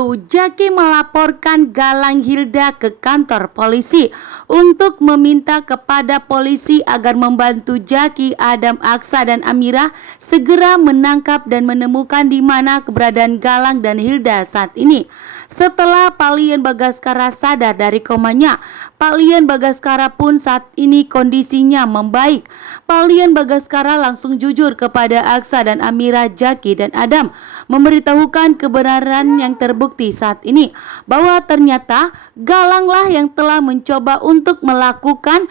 tahu, Jaki melaporkan Galang Hilda ke kantor polisi untuk meminta kepada polisi agar membantu Jaki, Adam, Aksa, dan Amira segera menangkap dan menemukan di mana keberadaan Galang dan Hilda saat ini. Setelah Palian Bagaskara sadar dari komanya, Palian Bagaskara pun saat ini kondisinya membaik. Palian Bagaskara langsung jujur kepada Aksa dan Amira, Jaki, dan Adam, memberitahukan kebenaran yang terbukti saat ini bahwa ternyata Galanglah yang telah mencoba untuk melakukan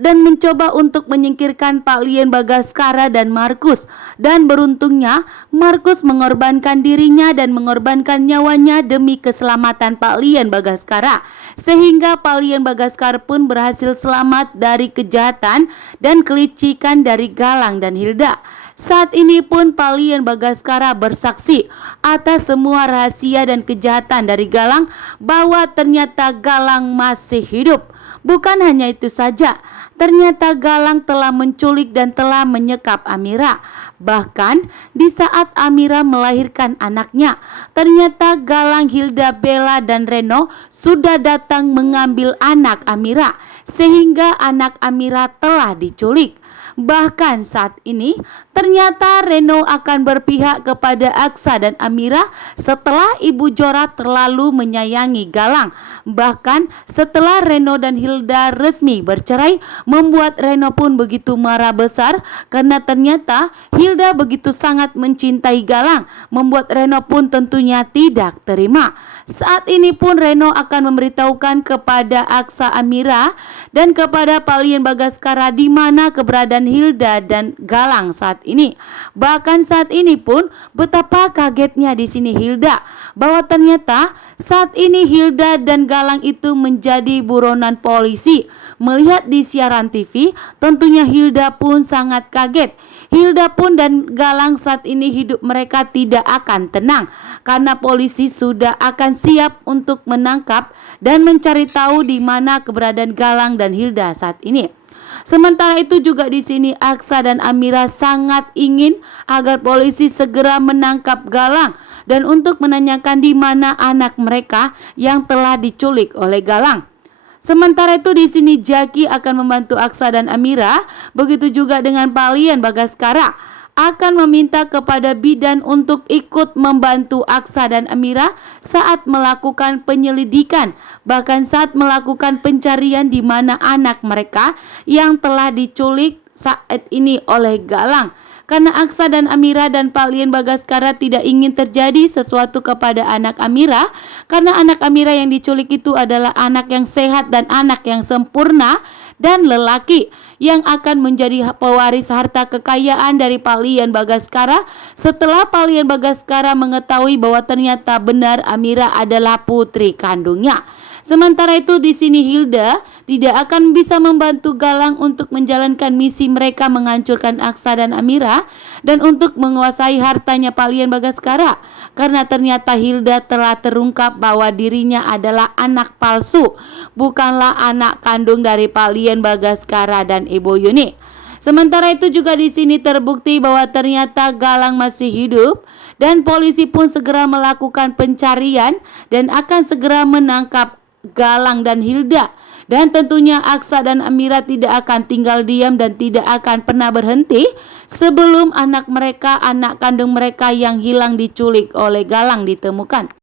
dan mencoba untuk menyingkirkan Palian Bagaskara dan Markus. Dan beruntungnya Markus mengorbankan dirinya dan mengorbankan nyawanya demi keselamatan Palian Bagaskara, sehingga Palian Bagaskara pun berhasil selamat dari kejahatan dan kelicikan dari Galang dan Hilda. Saat ini pun Palian Bagaskara bersaksi atas semua rahasia dan kejahatan dari Galang, bahwa ternyata Galang masih hidup. Bukan hanya itu saja, ternyata Galang telah menculik dan telah menyekap Amira. Bahkan di saat Amira melahirkan anaknya, ternyata Galang, Hilda, Bella, dan Reno sudah datang mengambil anak Amira, sehingga anak Amira telah diculik. Bahkan saat ini ternyata Reno akan berpihak kepada Aksa dan Amira setelah Ibu Jora terlalu menyayangi Galang. Bahkan setelah Reno dan Hilda resmi bercerai, membuat Reno pun begitu marah besar karena ternyata Hilda begitu sangat mencintai Galang, membuat Reno pun tentunya tidak terima. Saat ini pun Reno akan memberitahukan kepada Aksa, Amira, dan kepada Palian Bagaskara di mana keberadaan Hilda dan Galang saat ini. Bahkan saat ini pun betapa kagetnya di sini Hilda, bahwa ternyata saat ini Hilda dan Galang itu menjadi buronan polisi. Melihat di siaran TV, tentunya Hilda pun sangat kaget. Hilda pun dan Galang saat ini hidup mereka tidak akan tenang karena polisi sudah akan siap untuk menangkap dan mencari tahu di mana keberadaan Galang dan Hilda saat ini. Sementara itu juga di sini Aksa dan Amira sangat ingin agar polisi segera menangkap Galang dan untuk menanyakan di mana anak mereka yang telah diculik oleh Galang. Sementara itu di sini Jaki akan membantu Aksa dan Amira, begitu juga dengan Palian Bagaskara akan meminta kepada bidan untuk ikut membantu Aksa dan Amira saat melakukan penyelidikan, bahkan saat melakukan pencarian di mana anak mereka yang telah diculik saat ini oleh Galang. Karena Aksa dan Amira dan Palian Bagaskara tidak ingin terjadi sesuatu kepada anak Amira, karena anak Amira yang diculik itu adalah anak yang sehat dan anak yang sempurna dan lelaki yang akan menjadi pewaris harta kekayaan dari Palian Bagaskara setelah Palian Bagaskara mengetahui bahwa ternyata benar Amira adalah putri kandungnya. Sementara itu di sini Hilda tidak akan bisa membantu Galang untuk menjalankan misi mereka menghancurkan Aksa dan Amira dan untuk menguasai hartanya Palian Bagaskara, karena ternyata Hilda telah terungkap bahwa dirinya adalah anak palsu, bukanlah anak kandung dari Palian Bagaskara dan Ibu Yuni. Sementara itu juga di sini terbukti bahwa ternyata Galang masih hidup dan polisi pun segera melakukan pencarian dan akan segera menangkap Galang dan Hilda. Dan tentunya Aksa dan Amira tidak akan tinggal diam dan tidak akan pernah berhenti sebelum anak mereka, anak kandung mereka yang hilang diculik oleh Galang ditemukan.